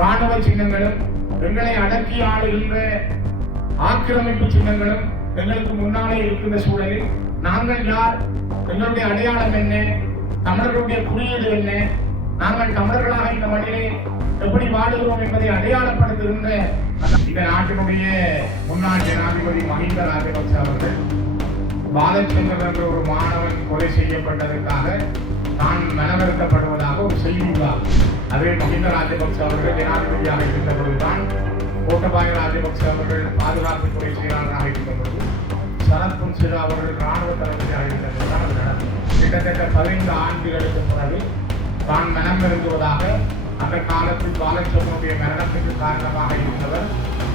ராணுவ சின்னங்களும் எங்களை அடக்கி ஆளுகின்ற ஆக்கிரமிப்பு சின்னங்களும் எங்களுக்கு முன்னாலே இருக்கின்ற சூழலில் நாங்கள் யார், எங்களுடைய அடையாளம் என்ன, தமிழர்களுடைய குறியீடு என்ன, நாங்கள் தமிழர்களாக இந்த மண்ணிலே எப்படி வாழுகிறோம் என்பதை அடையாளப்படுத்துகின்ற இந்த நாட்டினுடைய முன்னாள் ஜனாதிபதி மஹிந்த ராஜபக்ச அவர்கள் பாலச்சந்திரன் என்ற ஒரு மாணவன் கொலை செய்யப்பட்டதற்காக தான் மனவருத்தப்படுவதாக ஒரு செய்தி உள்ளார். அதே மஹிந்த ராஜபக்ச அவர்கள் ஜனாதிபதியாக இருந்த பொழுதுதான் கோட்டபாய ராஜபக்ச அவர்கள் பாதுகாப்புத்துறை செயலாளராக இருந்த பொழுது சரத் பொன்சேகா அவர்கள் ராணுவ தளபதியாக இருந்த பொழுதுதான் அது நடந்தது. கிட்டத்தட்ட 15 ஆண்டுகளுக்கு பிறகு தான் மனம் விரும்புவதாக அந்த காலத்தில் பாலச்சந்திரனுடைய மரணத்துக்கு காரணமாக இருந்தவர்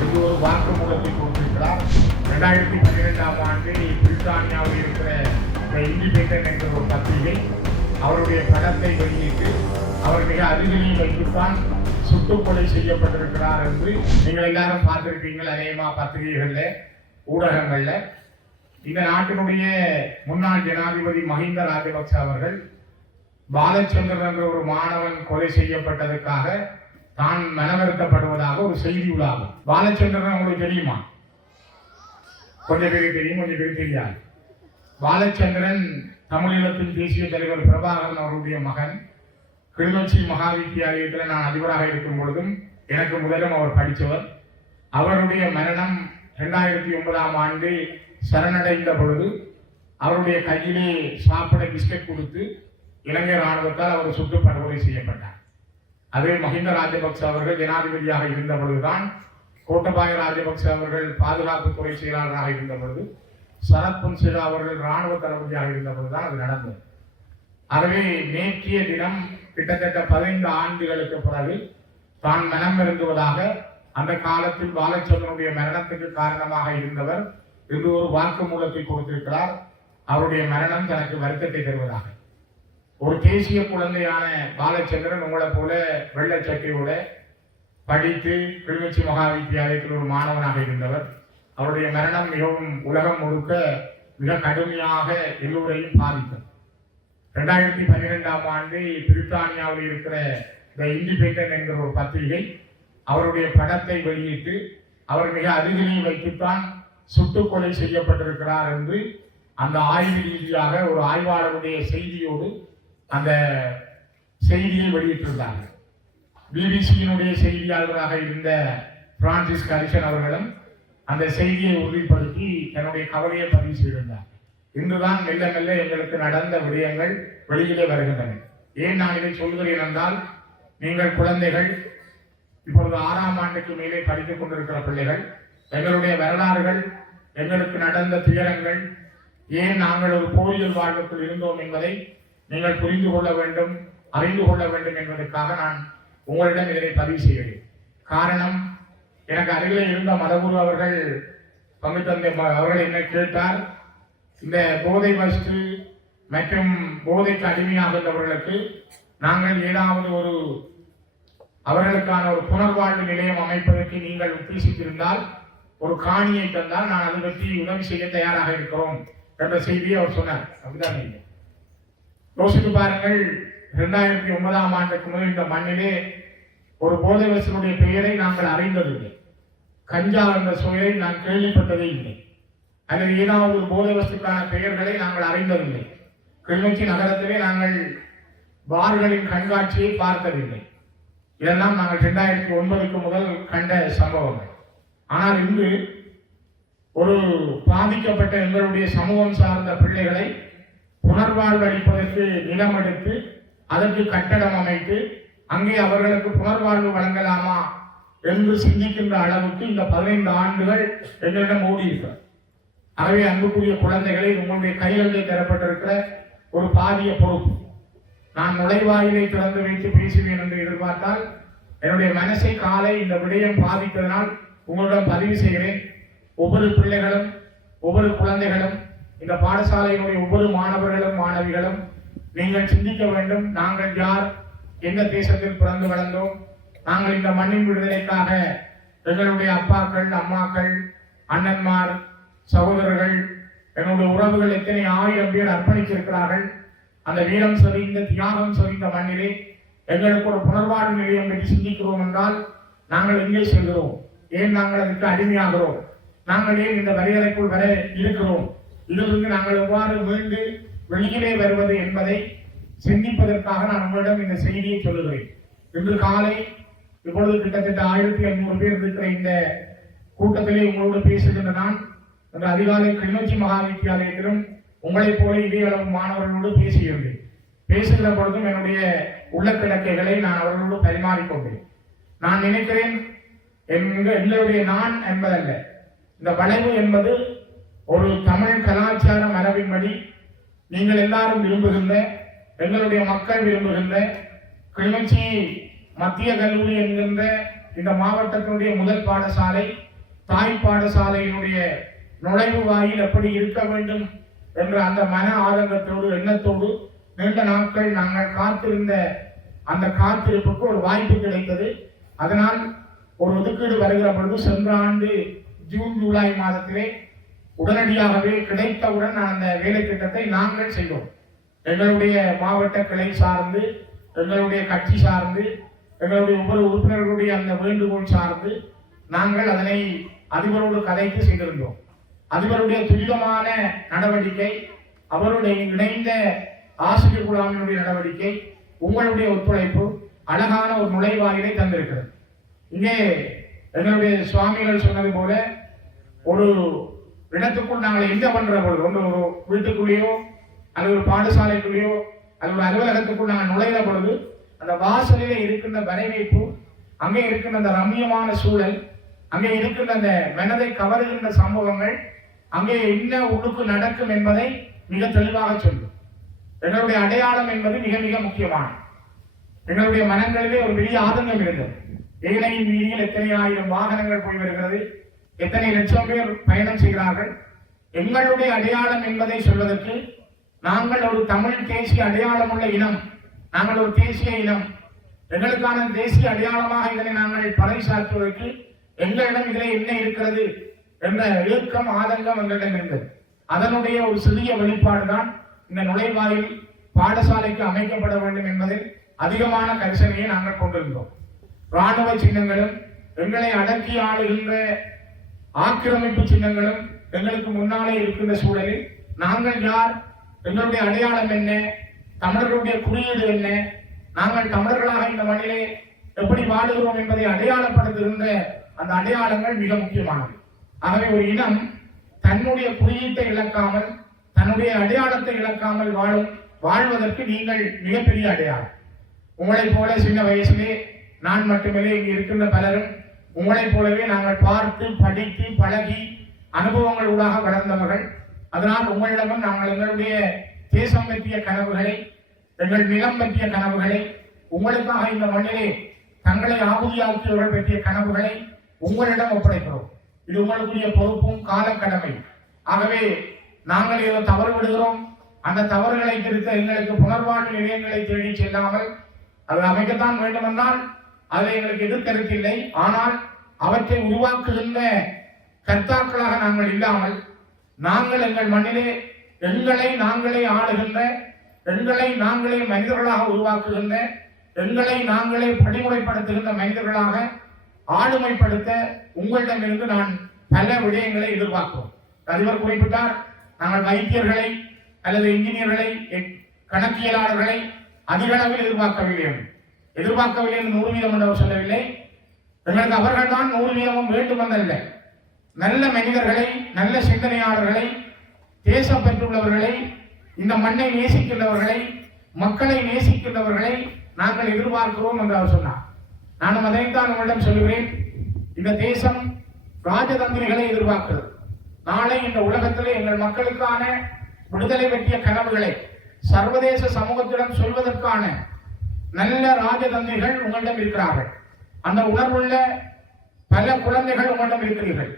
இது ஒரு வாக்குமூலத்தை கொடுத்திருக்கிறார். 2012ஆம் ஆண்டு பிரித்தானியாவில் இருக்கிற இண்டிபெண்டன்ட் என்ற ஒரு பத்திரிகை அவருடைய படத்தை வெளியிட்டு அவர் மிக அருகிலேயே வைத்துத்தான் சுட்டுக்கொலை செய்யப்பட்டிருக்கிறார் என்று நீங்கள் எல்லாரும் பார்த்திருப்பீங்கள். அநேகமா பத்திரிகைகள்ல ஊடகங்கள்ல இந்த நாட்டினுடைய முன்னாள் ஜனாதிபதி மஹிந்த ராஜபக்ச அவர்கள் பாலச்சந்திரன் என்ற ஒரு மாணவன் கொலை செய்யப்பட்டதற்காக தான் மனவருத்தப்படுவதாக ஒரு செய்தி உள்ளாகும். பாலச்சந்திரன் உங்களுக்கு தெரியுமா? கொஞ்சம் பேருக்கு தெரியும், கொஞ்சம் பேருக்கு தெரியாது. பாலச்சந்திரன் தமிழீழத்தின் தேசிய தலைவர் பிரபாகரன் அவருடைய மகன். கிளிநொச்சி மகாவித்தியாலயத்தில் நான் அதிபராக இருக்கும் பொழுதும் எனக்கு முதலும் அவர் படித்தவர். அவருடைய மரணம் 2009ஆம் ஆண்டு சரணடைந்த பொழுது அவருடைய கையிலே சாப்பிட பிஸ்கட் கொடுத்து இலங்கை ராணுவத்தால் அவர் சுட்டு படுகொலை செய்யப்பட்டார். அதே மஹிந்த ராஜபக்ச அவர்கள் ஜனாதிபதியாக இருந்த பொழுதுதான் கோட்டபாய ராஜபக்ச அவர்கள் பாதுகாப்புத்துறை செயலாளராக இருந்த பொழுது சரத் பொன்சேகா அவர்கள் ராணுவ தளபதியாக இருந்த பொழுதுதான் அது நடந்தது. ஆகவே நேற்றைய தினம் கிட்டத்தட்ட 15 ஆண்டுகளுக்கு பிறகு தான் மனம் விரும்புவதாக அந்த காலத்தில் பாலச்சந்திரனுடைய மரணத்துக்கு காரணமாக இருந்தவர் என்று ஒரு வாக்குமூலத்தை கொடுத்திருக்கிறார். அவருடைய மரணம் தனக்கு வருத்தத்தை தருவதாக. ஒரு தேசிய குழந்தையான பாலச்சந்திரன் உங்களை போல வெள்ளச்சட்டையோட படித்து கிளிநொச்சி மகாவித்தியாலயத்தில் ஒரு மாணவனாக இருந்தவர். அவருடைய மரணம் மிகவும் உலகம் முழுக்க மிக கடுமையாக எல்லோரையும் பாதித்தது. 2012ஆம் ஆண்டு பிரித்தானியாவில் இருக்கிற த இண்டிபெண்டன்ட் என்கிற ஒரு பத்திரிகை அவருடைய படத்தை வெளியிட்டு அவர் மிக அருகிலே வைத்துத்தான் சுட்டுக்கொலை செய்யப்பட்டிருக்கிறார் என்று அந்த ஆய்வு ரீதியாக ஒரு ஆய்வாளருடைய செய்தியோடு அந்த செய்தியை வெளியிட்டிருந்தார்கள். பிபிசியினுடைய செய்தியாளராக இருந்த பிரான்சிஸ் கரிசன் அவர்களும் அந்த செய்தியை உறுதிப்படுத்தி தன்னுடைய கவலையை பதிவு செய்திருந்தார். இன்றுதான் மெல்ல மெல்ல எங்களுக்கு நடந்த விடயங்கள் வெளியிலே வருகின்றன. ஏன் நான் இதை சொல்கிறேன் என்றால், நீங்கள் குழந்தைகள், இப்பொழுது 6ஆம் ஆண்டுக்கு மேலே படித்துக் கொண்டிருக்கிற பிள்ளைகள், எங்களுடைய வரலாறுகள், எங்களுக்கு நடந்த துயரங்கள், ஏன் நாங்கள் ஒரு போரியல் வாழ்வுக்குள் இருந்தோம் என்பதை நீங்கள் புரிந்து கொள்ள வேண்டும், அறிந்து கொள்ள வேண்டும் என்பதற்காக நான் உங்களிடம் இதனை பதிவு செய்கிறேன். காரணம், எனக்கு அருகிலே இருந்த மதகுரு அவர்கள் பங்கு தந்தை அவர்கள் என்ன கேட்டார், இந்த போதை வஸ்து மற்றும் போதைக்கு அடிமையாகின்றவர்களுக்கு நாங்கள் ஏதாவது ஒரு அவர்களுக்கான ஒரு புனர்வாழ்வு நிலையம் அமைப்பதற்கு நீங்கள் உத்தேசித்திருந்தால் ஒரு காணியை தந்தால் நான் அதை பற்றி உதவி செய்ய தயாராக இருக்கிறோம் என்ற செய்தியை அவர் சொன்னார். அப்படிதான் இல்லை, யோசித்து பாருங்கள். 2009ஆம் ஆண்டுக்கு முதல் இந்த மண்ணிலே ஒரு போதை வசனுடைய பெயரை நாங்கள் அறிந்ததில்லை. கஞ்சா என்ற சுவையை நான் கேள்விப்பட்டதே இல்லை. அல்லது ஏதாவது ஒரு போதை வசுக்கான பெயர்களை நாங்கள் அறிந்ததில்லை. கிளிநொச்சி நகரத்திலே நாங்கள் பார்களின் கண்காட்சியை பார்த்ததில்லை. இதெல்லாம் நாங்கள் 2009க்கு முதல் கண்ட சம்பவங்கள். ஆனால் இன்று ஒரு பாதிக்கப்பட்ட எங்களுடைய சமூகம் சார்ந்த பிள்ளைகளை புனர்வாழ்வு அளிப்பதற்கு நிலம் எடுத்து அதற்கு கட்டடம் அமைத்து அங்கே அவர்களுக்கு புனர்வாழ்வு வழங்கலாமா என்று சிந்திக்கின்ற அளவுக்கு இந்த 15 ஆண்டுகள் எங்களிடம் ஓடி இருக்கிறார். ஆகவே அன்புக்குரிய குழந்தைகளை, உங்களுடைய கைகளிலே தரப்பட்டிருக்கிற ஒரு பாரிய பொறுப்பு. நான் நுழைவாயிலை திறந்து வைத்து பேசுவேன் என்று எதிர்பார்த்தால் என்னுடைய மனசை காலை இந்த விடயம் பாதித்ததனால் உங்களிடம் பதிவு செய்கிறேன். ஒவ்வொரு பிள்ளைகளும், ஒவ்வொரு குழந்தைகளும், இந்த பாடசாலையினுடைய ஒவ்வொரு மாணவர்களும் மாணவிகளும் நீங்கள் சிந்திக்க வேண்டும். நாங்கள் யார், எந்த தேசத்தில் பிறந்து வளர்ந்தோம், நாங்கள் இந்த மண்ணின் விடுதலைக்காக எங்களுடைய அப்பாக்கள், அம்மாக்கள், அண்ணன்மார், சகோதரர்கள், எங்களுடைய உறவுகள் எத்தனை 1000 பேர் அர்ப்பணித்திருக்கிறார்கள். அந்த வீரம் சொரிந்த, தியாகம் சொரிந்த மண்ணிலே எங்களுக்கு ஒரு புனர்வாழ்வு நிலையம் பற்றி சிந்திக்கிறோம் என்றால் நாங்கள் எங்கே செல்கிறோம்? ஏன் நாங்கள் அதற்கு அடிமையாகிறோம்? நாங்கள் ஏன் இந்த வரையறைக்குள் வர இருக்கிறோம்? இதிலிருந்து நாங்கள் எவ்வாறு மீண்டு வெளியிலே வருவது என்பதை சிந்திப்பதற்காக நான் உங்களிடம் இந்த செய்தியை சொல்லுகிறேன். இன்று காலை இப்பொழுது கிட்டத்தட்ட 1500 பேர் இருக்கிற இந்த கூட்டத்திலே உங்களோடு பேசுகின்ற நான் இன்று அதிகாலை கிளிநொச்சி மகா வித்தியாலயத்திலும் உங்களைப் போல இதே அளவு மாணவர்களோடு பேசுகின்றேன். பேசுகிற பொழுதும் என்னுடைய உள்ள கிடக்கைகளை நான் அவர்களோடு பரிமாறிக்கொண்டேன். நான் நினைக்கிறேன் எங்களுடைய நான் என்பதல்ல, இந்த வளைவு என்பது ஒரு தமிழ் கலாச்சார மரபின்படி நீங்கள் எல்லாரும் விரும்புகின்ற, எங்களுடைய மக்கள் விரும்புகின்ற கிளிநொச்சி மத்திய கல்லூரி என்கின்ற இந்த மாவட்டத்தினுடைய முதல் பாடசாலை, தாய் பாடசாலையினுடைய நுழைவு வாயில் எப்படி இருக்க வேண்டும் என்ற அந்த மன ஆதங்கத்தோடு எண்ணத்தோடு நீண்ட நாட்கள் நாங்கள் காத்திருந்த அந்த காத்திருப்புக்கு ஒரு வாய்ப்பு கிடைத்தது. அதனால் ஒரு ஒதுக்கீடு வருகிற பொழுது சென்ற ஆண்டு ஜூன் ஜூலை மாதத்திலே உடனடியாகவே கிடைத்தவுடன் அந்த வேலை திட்டத்தை நாங்கள் செய்தோம். எங்களுடைய மாவட்ட கிளை சார்ந்து, எங்களுடைய கட்சி சார்ந்து, எங்களுடைய ஒவ்வொரு உறுப்பினர்களுடைய அந்த வேண்டுகோள் சார்ந்து நாங்கள் அதனை அதிபரோடு கதைத்து செய்திருந்தோம். அதிபருடைய துரிதமான நடவடிக்கை, அவருடைய இணைந்த ஆசிரியர் குழாமினுடைய நடவடிக்கை, உங்களுடைய ஒத்துழைப்பு அழகான ஒரு நுழைவாயிலை தந்திருக்கிறது. இங்கே எங்களுடைய சுவாமிகள் சொன்னது போல ஒரு இடத்துக்குள் நாங்கள் எந்த பண்ற பொழுது, ஒரு வீட்டுக்குள்ளேயோ அல்லது ஒரு பாடசாலைக்குள்ளேயோ அல்லது ஒரு அலுவலகத்துக்குள் நாங்கள் நுழைகிற பொழுது அந்த வாசலிலே இருக்கின்ற வரவேற்பு, அங்கே இருக்கின்ற அந்த ரம்மியமான சூழல், அங்கே இருக்கின்ற அந்த மனதை கவருகின்ற சம்பவங்கள், அங்கே என்ன உள்ளுக்கு நடக்கும் என்பதை மிக தெளிவாக சொல்லும். எங்களுடைய அடையாளம் என்பது மிக மிக முக்கியமானது. எங்களுடைய மனங்களிலே ஒரு பெரிய ஆதங்கம் இருந்தது. ஏழையின் வீதியில் எத்தனை ஆயிரம் வாகனங்கள் போய் வருகிறது, எத்தனை லட்சம் பேர் பயணம் செய்கிறார்கள். எங்களுடைய அடையாளம் என்பதை சொல்வதற்கு நாங்கள் ஒரு தமிழ் தேசிய அடையாளம் உள்ள இனம், நாங்கள் ஒரு தேசிய இனம், எங்களுக்கான தேசிய அடையாளமாக இதனை நாங்கள் பறைசாற்றுவதற்கு எங்களிடம் இதிலே என்ன இருக்கிறது என்ற இயக்கம், ஆதங்கம் எங்களிடம் இருந்தது. அதனுடைய ஒரு சிறிய வெளிப்பாடுதான் இந்த நுழைவாயில் பாடசாலைக்கு அமைக்கப்பட வேண்டும் என்பதில் அதிகமான கரிசனையை நாங்கள் கொண்டிருந்தோம். இராணுவ சின்னங்களும் எங்களை அடக்கி ஆளுகின்ற ஆக்கிரமிப்பு சின்னங்களும் எங்களுக்கு முன்னாலே இருக்கின்ற சூழலில் நாங்கள் யார், எங்களுடைய அடையாளம் என்ன, தமிழர்களுடைய குறியீடு என்ன, நாங்கள் தமிழர்களாக இந்த மண்ணிலே எப்படி வாழுகிறோம் என்பதை அடையாளப்படுத்துகின்ற அந்த அடையாளங்கள் மிக முக்கியமானது. ஆகவே ஒரு இனம் தன்னுடைய குறியீட்டை இழக்காமல், தன்னுடைய அடையாளத்தை இழக்காமல் வாழ்வதற்கு நீங்கள் மிகப்பெரிய அடையாளம். உங்களைப் போல சின்ன வயசிலே நான் மட்டுமில்லை, இங்கு இருக்கின்ற பலரும் உங்களைப் போலவே நாங்கள் பார்த்து படித்து பழகி அனுபவங்களூடாக வளர்ந்தவர்கள். அதனால் உங்களிடமும் நாங்கள் எங்களுடைய தேசம் பற்றிய கனவுகளை, எங்கள் நிலம் பற்றிய கனவுகளை, உங்களுக்காக இந்த மண்ணிலே தங்களை ஆகுதியாக்கியவர்கள் பற்றிய கனவுகளை உங்களிடம் ஒப்படைக்கிறோம். இது உங்களுக்குரிய பொறுப்பும் காலக்கடமை. ஆகவே நாங்கள் ஏதோ தவறு விடுகிறோம், அந்த தவறுகளை திருத்த எங்களுக்கு புனர்வாழ்வு நிலையங்களை தேடி செல்லாமல், அது அமைக்கத்தான் வேண்டுமென்றால் அதில் எங்களுக்கு எதிர்கருத்தில்லை. ஆனால் அவற்றை உருவாக்குகின்ற கர்த்தாக்களாக நாங்கள் இல்லாமல், நாங்கள் எங்கள் மண்ணிலே எங்களை நாங்களே ஆளுகின்ற, எங்களை நாங்களே மனிதர்களாக உருவாக்குகின்ற, எங்களை நாங்களே படிமுறைப்படுத்துகின்ற மனிதர்களாக ஆளுமைப்படுத்த உங்களிடமிருந்து நான் பல விடயங்களை எதிர்பார்க்கிறோம். அதிபர் குறிப்பிட்டார், நாங்கள் வைத்தியர்களை அல்லது இன்ஜினியர்களை, கணக்கியலாளர்களை அதிக அளவில் எதிர்பார்க்கவில்லை என்று 100% என்று சொல்லவில்லை. எங்களுக்கு அவர்கள் தான் 100% வேண்டும் என்றல்ல. நல்ல மனிதர்களை, நல்ல சிந்தனையாளர்களை, தேசம் பெற்றுள்ளவர்களை, இந்த மண்ணை நேசிக்கின்றவர்களை, மக்களை நேசிக்கின்றவர்களை நாங்கள் எதிர்பார்க்கிறோம் என்று அவர் சொன்னார். நானும் அதைத்தான் உங்களிடம் சொல்கிறேன். இந்த தேசம் ராஜதந்திரிகளை எதிர்பார்க்கிறது. நாளை இந்த உலகத்திலே எங்கள் மக்களுக்கான விடுதலை பற்றிய கனவுகளை சர்வதேச சமூகத்திடம் சொல்வதற்கான நல்ல ராஜதந்திரிகள் உங்களிடம் இருக்கிறார்கள். அந்த உணர்வுள்ள பல குழந்தைகள் உங்களிடம் இருக்கிறீர்கள்.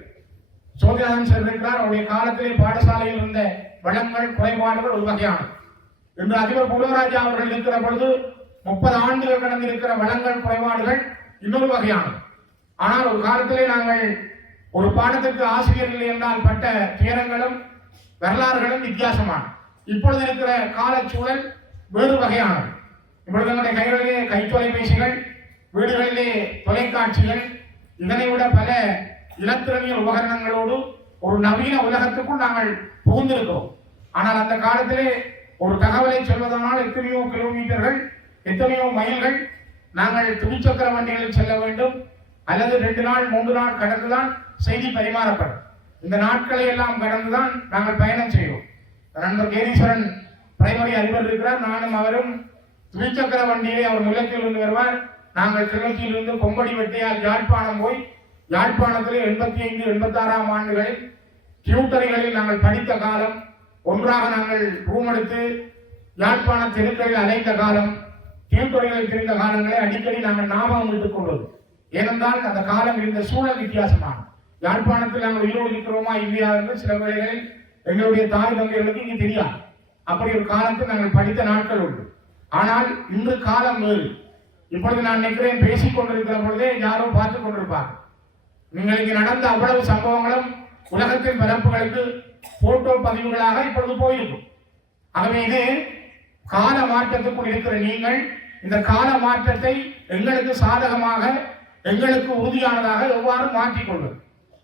சோதிநாதன் சொல்லியிருக்கிறார், அவருடைய காலத்திலே பாடசாலையில் இருந்த வளங்கள், குறைபாடுகள் ஒரு வகையானது. இன்று அதிபர் புலவராஜா அவர்கள் இருக்கிற பொழுது 30 ஆண்டுகள் கடந்து இருக்கிற வளங்கள், குறைபாடுகள் இன்னொரு வகையானது. ஆனால் ஒரு காலத்திலே நாங்கள் ஒரு பாடத்திற்கு ஆசிரியர் இல்லை என்றால் பட்ட துயரங்களும் வரலாறுகளும் வித்தியாசமான. இப்பொழுது இருக்கிற காலச்சூழல் வேறு வகையானது. இப்பொழுது நம்முடைய கைகளிலே கைத்தொலைபேசிகள், வீடுகளிலே தொலைக்காட்சிகள், இதனை விட பல இலத்திரனியல் உபகரணங்களோடு ஒரு நவீன உலகத்துக்குள் நாங்கள் புகுந்திருக்கிறோம். ஆனால் அந்த காலத்திலே ஒரு தகவலை சொல்வதனால் எத்தனையோ கிலோமீட்டர்கள், எத்தனையோ மைல்கள் நாங்கள் துவிச்சக்கர வண்டிகளில் செல்ல வேண்டும், அல்லது 2 நாள் 3 நாள் கடந்துதான் செய்தி பரிமாறப்படும். இந்த நாட்களை எல்லாம் கடந்துதான் நாங்கள் பயணம் செய்வோம். நண்பர் கேதீஸ்வரன் பிரைமரி அதிபர் இருக்கிறார், நானும் அவரும் துவிச்சக்கர வண்டியை அவர் நிலத்தில் இருந்து வருவார். நாங்கள் கிழக்கிலிருந்து கொம்படி வெட்டியால் யாழ்ப்பாணம் போய், யாழ்ப்பாணத்திலே 85, 86ஆம் ஆண்டுகளில் டியூட்டரிகளில் நாங்கள் படித்த காலம், ஒன்றாக நாங்கள் ரூம் எடுத்து யாழ்ப்பாண தெருக்களில் அலைந்த காலம், டியூட்டரிகளில் தெரிந்த காலங்களை அடிக்கடி நாங்கள் ஞாபகம் விட்டுக் கொள்வது. ஏனென்றால் அந்த காலம் இருந்த சூழல் வித்தியாசமான. யாழ்ப்பாணத்தில் நாங்கள் உயிரோடு இருக்கிறோமா இல்லையா என்று சில வேளைகளில் எங்களுடைய தாய் தந்தைகளுக்கு இங்கே தெரியாது. அப்படி ஒரு காலத்தில் நாங்கள் படித்த நாட்கள் உண்டு. ஆனால் இன்று காலம் வேறு. இப்பொழுது நான் நினைக்கிறேன், பேசிக் கொண்டிருக்கிற பொழுதே யாரோ பார்த்துக் கொண்டிருப்பார். நீங்கள் இங்கு நடந்த அவ்வளவு சம்பவங்களும் உலகத்தின் பரப்புகளுக்கு போட்டோ பதிவுகளாக இப்பொழுது போயிருக்கும். ஆகவே இது கால மாற்றத்துக்குள் இருக்கிற நீங்கள் இந்த கால மாற்றத்தை எங்களுக்கு சாதகமாக, எங்களுக்கு உறுதியானதாக எவ்வாறு மாற்றிக்கொள்வது?